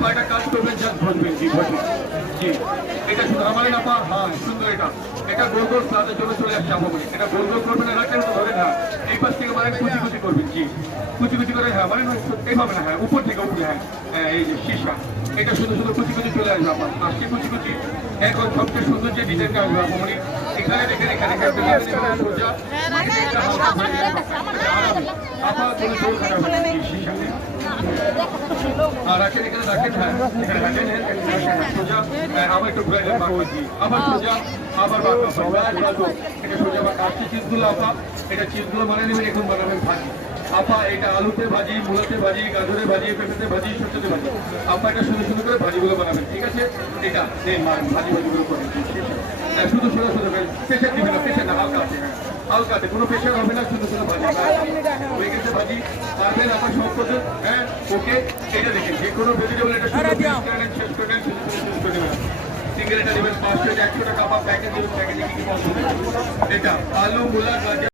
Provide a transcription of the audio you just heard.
আপা একটা কাজ করবেন, জাস্ট বসবেন। জি বসবেন। জি এটা শুধু আমার আপা, হ্যাঁ সুন্দর। এটা গোল গোল স্লাদের জন্য চলে আসছে আপা বলি। এটা গোল গোল করবেন না, রাখেন তো ধরেন। হ্যাঁ এই পাশ থেকে মানে কুচি কুচি করবেন। জি কুচি কুচি করে, হ্যাঁ মানে এইভাবে না, হ্যাঁ উপর থেকে উপরে, হ্যাঁ হ্যাঁ এই যে শীর্ষা, এটা শুধু শুধু কুচি কুচি চলে আসবে আপা, আসছে কুচি কুচি। এখন সবচেয়ে সুন্দর যে ডিজাইনটা আসবে আপা মানে এখানে দেখেন, এখানে সোজা আপা কোনো জোর খাটাবে শীর্ষা। আর রাখেন এখানে, রাখেন, হ্যাঁ এখানে রাখেন, সোজা আবার একটু ঘুরে যান, আবার সোজা, আবার এটা সোজা বা কাশি চিজগুলো আপা, এটা চিজগুলো বানিয়ে নেবেন। এখন বানাবেন ভাজি আপা, এটা আলুতে ভাজি, মূলাতে ভাজি, গাজরে ভাজি, পেঁপেতে ভাজি, সবজিতে ভাজি। আপা এটা শুধু শুধু করে ভাজিগুলো বানাবেন, ঠিক আছে? এটা ভাজিগুলো করেন শুধু শুধু শুধু প্রেশার দিবেন না, প্রেশার না, হালকা আছে, হ্যাঁ হালকা আছে, কোনো প্রেশার হবে না, শুধু শুধু ভাজি হয়ে গেছে। ভাজি পারবেন আমার সব কিছু, হ্যাঁ ওকে। এটা দেখেন যে কোনো ভেজিটেবল এটা শুধু শেষ করে নেন, শুধু শুধু শেষ করে নেবেন। সিঙ্গেল এটা দেবেন 500 100 টাকা আপা প্যাকেজ দেবেন, প্যাকেজে কি কি পছন্দ। এটা আলু, মূলা, গাজর